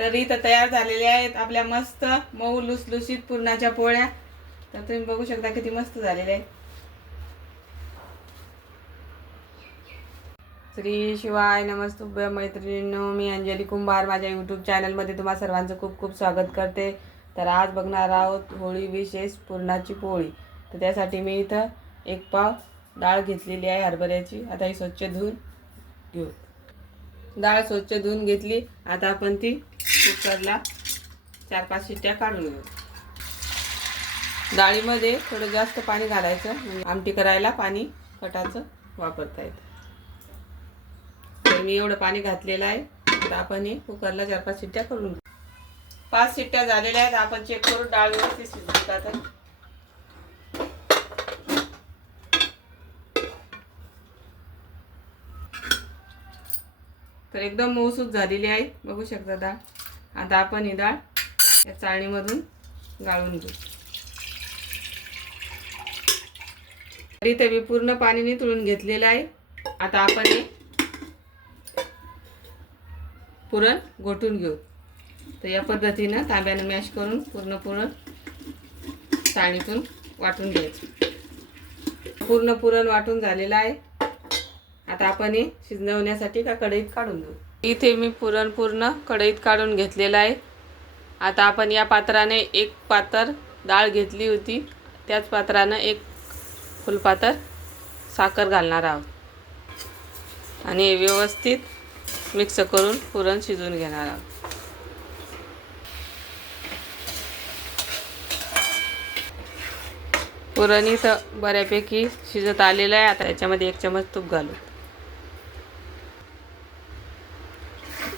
तर इथं तयार झालेल्या आहेत आपल्या मस्त मऊ लुसलुशीत पुरणाच्या पोळ्या. तर तुम्ही बघू शकता किती मस्त झालेल्या आहेत. श्री शिवाय नमस्तुभ्य मैत्रिणींनो, मी अंजली कुंभार माझ्या यूट्यूब चॅनलमध्ये तुम्हा सर्वांचं खूप खूप स्वागत करते. तर आज बघणार आहोत होळी विशेष पुरणाची पोळी. तर त्यासाठी मी इथं 1 पाव डाळ घेतलेली आहे हरभऱ्याची. आता ही स्वच्छ धुवून घेऊ. डाळ स्वच्छ धुवून घेतली. आता आपण ती कुकरला 4-5 शिट्ट्या काढून घेऊ. डाळीमध्ये थोडं जास्त पाणी घालायचं, म्हणजे आमटी करायला पाणी कटाचं वापरता येतं. तर मी एवढं पाणी घातलेलं आहे. तर आपण हे कुकरला 4-5 शिट्ट्या करून घेऊ. 5 शिट्ट्या झालेल्या आहेत. आपण चेक करू डाळ व्यवस्थित शिजली का. तर एकदम मऊसूत झालेली आहे, बघू शकता डाळ. आता आपण ही डाळ या चाळणीमधून गाळून घेऊ. इथे मी पूर्ण पाणी निथळून घेतलेलं आहे. आता आपण हे पुरण घोटून घेऊ. तर या पद्धतीनं तांब्यानं मॅश करून पूर्ण पुरण चाळणीतून वाटून घ्यायचं. पूर्ण पुरण वाटून झालेलं आहे. आता आपण हे शिजवण्यासाठी का कढईत काढून घेऊ. इथे मी पुरण पूर्ण कढईत काढून घेतलेलं आहे. आता आपण या पात्राने 1 पात्र डाळ घेतली होती, त्याच पात्रानं 1 फुलपात्र साखर घालणार आहोत आणि व्यवस्थित मिक्स करून पुरण शिजवून घेणार आहोत. पुरण इथं बऱ्यापैकी शिजत आलेलं आहे. आता याच्यामध्ये 1 चमच तूप घालू.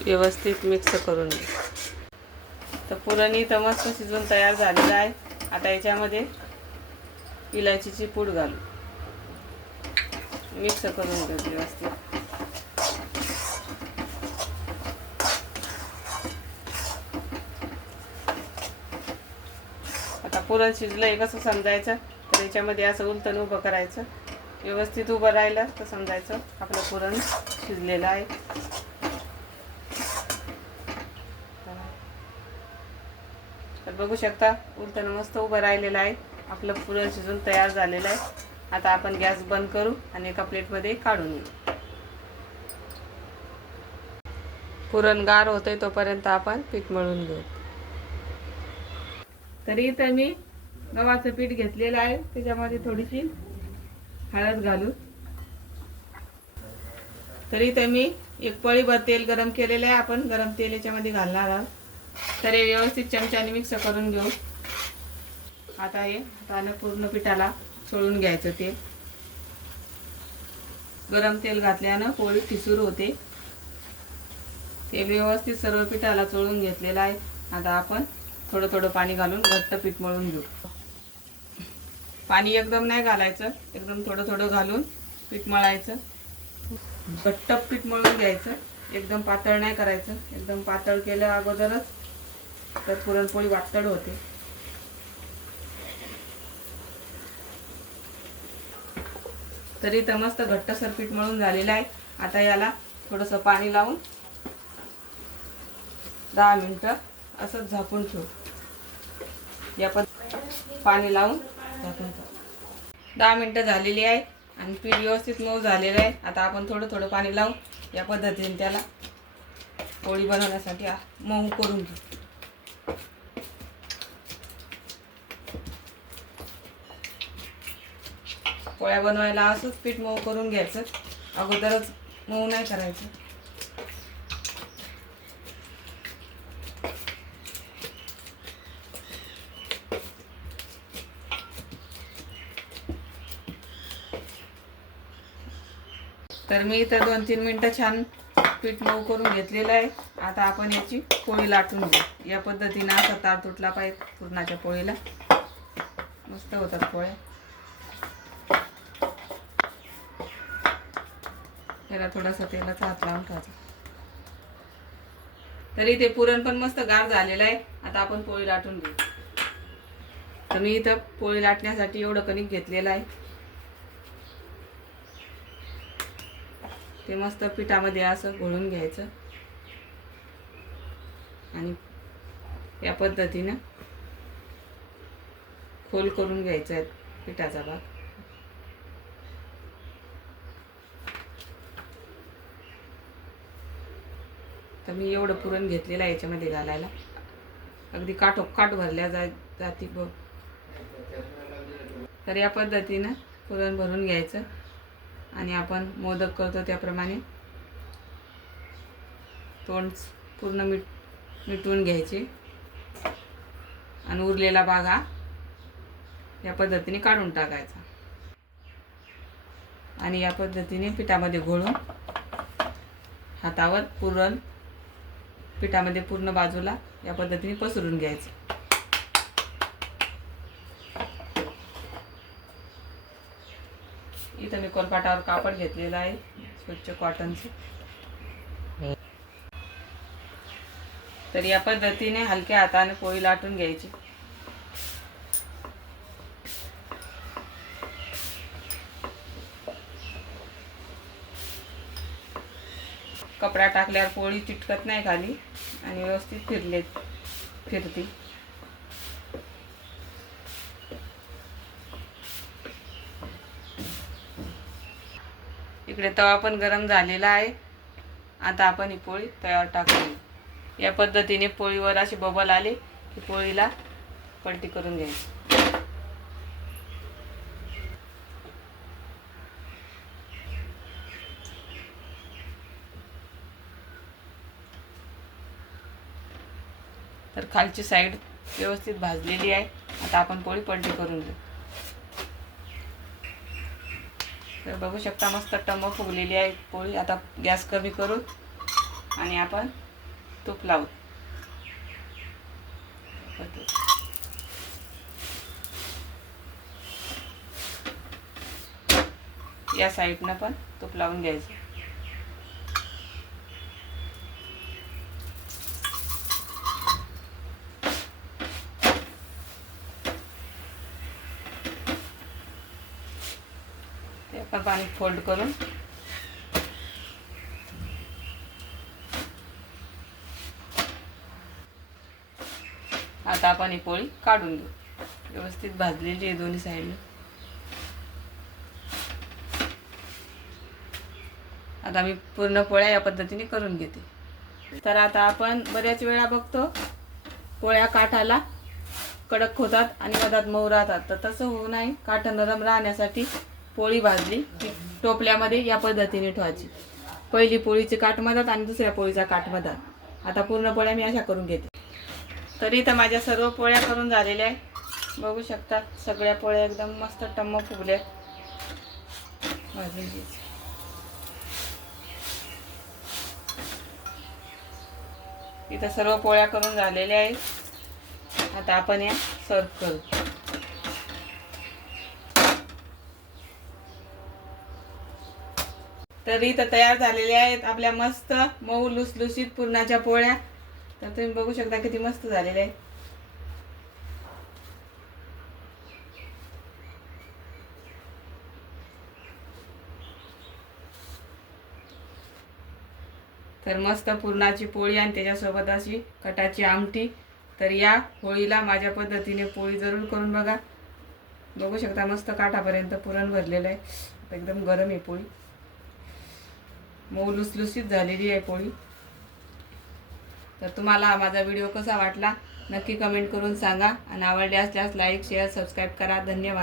व्यवस्थित मिक्स करून घेऊ. तर पुरण इथं मस्त शिजून तयार झालेलं आहे. आता याच्यामध्ये इलायचीची पूड घालू. मिक्स करून घेऊ व्यवस्थित. आता पुरण शिजलं आहे कसं समजायचं, तर याच्यामध्ये असं उलटून उभं करायचं. व्यवस्थित उभं राहिलं तर समजायचं आपलं पुरण शिजलेलं आहे. तर बघू शकता उलटून मस्त उभं राहिलेलं आहे. आपलं पुरण शिजून तयार झालेलं आहे. आता आपण गॅस बंद करू आणि एका प्लेटमध्ये काढून घेऊ. पुरण गार होतंय तोपर्यंत आपण पीठ मळून घेऊ. तरी इथं मी गव्हाचं पीठ घेतलेलं आहे. त्याच्यामध्ये थोडीशी हळद घालू. तरी इथं मी 1 पळीभर तेल गरम केलेलं आहे. आपण गरम तेल याच्यामध्ये घालणार आहोत. तर हे व्यवस्थित चमच्याने मिक्स करून घेऊ. आता हे हाताने पूर्ण पिठाला चोळून घ्यायचं. तेल गरम तेल घातल्यानं पोळी ठिसूर होते. ते व्यवस्थित सर्व पिठाला चोळून घेतलेलं आहे. आता आपण थोडं थोडं पाणी घालून घट्ट पीठ मळून घेऊ. पाणी एकदम नाही घालायचं, एकदम थोडं थोडं घालून पीठ मळायचं. घट्ट पीठ मळून घ्यायचं. एकदम पातळ नाही करायचं. एकदम पातळ केलं अगोदरच तर पुरणपोळी वातड होते. तरी तर मस्त घट्टसर पीठ मळून झालेलं आहे. आता याला थोडंसं पाणी लावून 10 मिनिटं असं झाकून ठेवू. या पाणी लावून झाकून ठेवू. 10 मिनिटं झालेली आहे आणि पीठ व्यवस्थित मऊ झालेलं आहे. आता आपण थोडं थोडं पाणी लावून या पद्धतीने त्याला पोळी बनवण्यासाठी मऊ करून घेऊ. पोळ्या बनवायला असंच पीठ मऊ करून घ्यायचं. अगोदरच मऊ नाही करायचं. तर मी इथं 2-3 मिनिटं छान पीठ मऊ करून घेतलेलं आहे. आता आपण याची पोळी लाटून घेऊ. या पद्धतीने असा तार तुटला पाहिजे पुरणाच्या पोळीला. मस्त होतात पोळ्या. त्याला थोडासा तेलाचा हात लावून ठेवायचा. तरी ते पुरण पण मस्त गार झालेलं आहे. आता आपण पोळी लाटून घेऊ. तर मी इथं पोळी लाटण्यासाठी एवढं कणिक घेतलेलं आहे. ते मस्त पिठामध्ये असं घोळून घ्यायचं. आणि या पद्धतीनं खोल करून घ्यायचा आहे पिठाचा भाग. तर मी एवढं पुरण घेतलेलं आहे याच्यामध्ये घालायला. अगदी काठोकाठ भरल्या जाती बघ. तर या पद्धतीनं पुरण भरून घ्यायचं आणि आपण मोदक करतो त्याप्रमाणे तोंड पूर्ण मिटवून घ्यायचे आणि उरलेला भाग हा या पद्धतीने काढून टाकायचा आणि या पद्धतीने पिठामध्ये घोळून हातावर पुरण पिठामध्ये पूर्ण बाजूला या पद्धतीने पसरून घ्यायचं. इथं मी कोलपाटावर कापड घेतलेलं आहे स्वच्छ कॉटनचं. तर या पद्धतीने हलक्या हाताने पोळी लाटून घ्यायची. कपडा टाकल्यावर पोळी चिटकत नाही खाली आणि व्यवस्थित फिरते. इकडे तवा पण गरम झालेला आहे. आता आपण ही पोळी तव्यावर टाकूया. या पद्धतीने पोळीवर असे बबल आले की पोळीला पलटी करून घ्यायची. तर खालची साईड व्यवस्थित भाजलेली आहे. आता आपण पोळी पलटी करून घेऊ. तर बघू शकता मस्त टम्म फुगलेली आहे पोळी. आता गॅस कमी करू आणि आपण तूप लावू. या साईडनं पण तूप लावून घ्यायचं. ते आपण पाणी फोल्ड करून आता आपण ही पोळी काढून घेऊ. व्यवस्थित भाजलेली आहे दोन्ही साईडने. आता मी पूर्ण पोळ्या या पद्धतीने करून घेते. तर आता आपण बऱ्याच वेळा बघतो पोळ्या काठाला कडक होतात आणि मधात मऊ राहतात. तर तसं होऊ नये. काठ नरम राहण्यासाठी पोळी भाजली की टोपल्यामध्ये या पद्धतीने ठेवायची. पहिली पोळीची काठ मधात आणि दुसऱ्या पोळीचा काठ मधात. आता पूर्ण पोळ्या मी अशा करून घेते. तरी तर माझ्या सर्व पोळ्या करून झालेल्या आहे. बघू शकता सगळ्या पोळ्या एकदम मस्त टम्म फुगल्या भाजून घ्यायची. इथं सर्व पोळ्या करून झालेल्या आहेत. आता आपण या सर्व करू. तर इथं तयार झालेल्या आहेत आपल्या मस्त मऊ लुसलुशीत पुरणाच्या पोळ्या. तर तुम्ही बघू शकता किती मस्त झालेल्या आहेत. तर मस्त पुरणाची पोळी आणि त्याच्यासोबत अशी कटाची आमटी. तर या होळीला माझ्या पद्धतीने पोळी जरूर करून बघा. बघू शकता मस्त काठापर्यंत पुरण भरलेलं आहे. एकदम गरम आहे पोळी. मऊ लुसलुसीत झालेली आहे पोळी. तर तुम्हाला हा माझा व्हिडिओ कसा वाटला नक्की कमेंट करून सांगा आणि आवडले असल्यास लाईक शेअर सबस्क्राईब करा. धन्यवाद.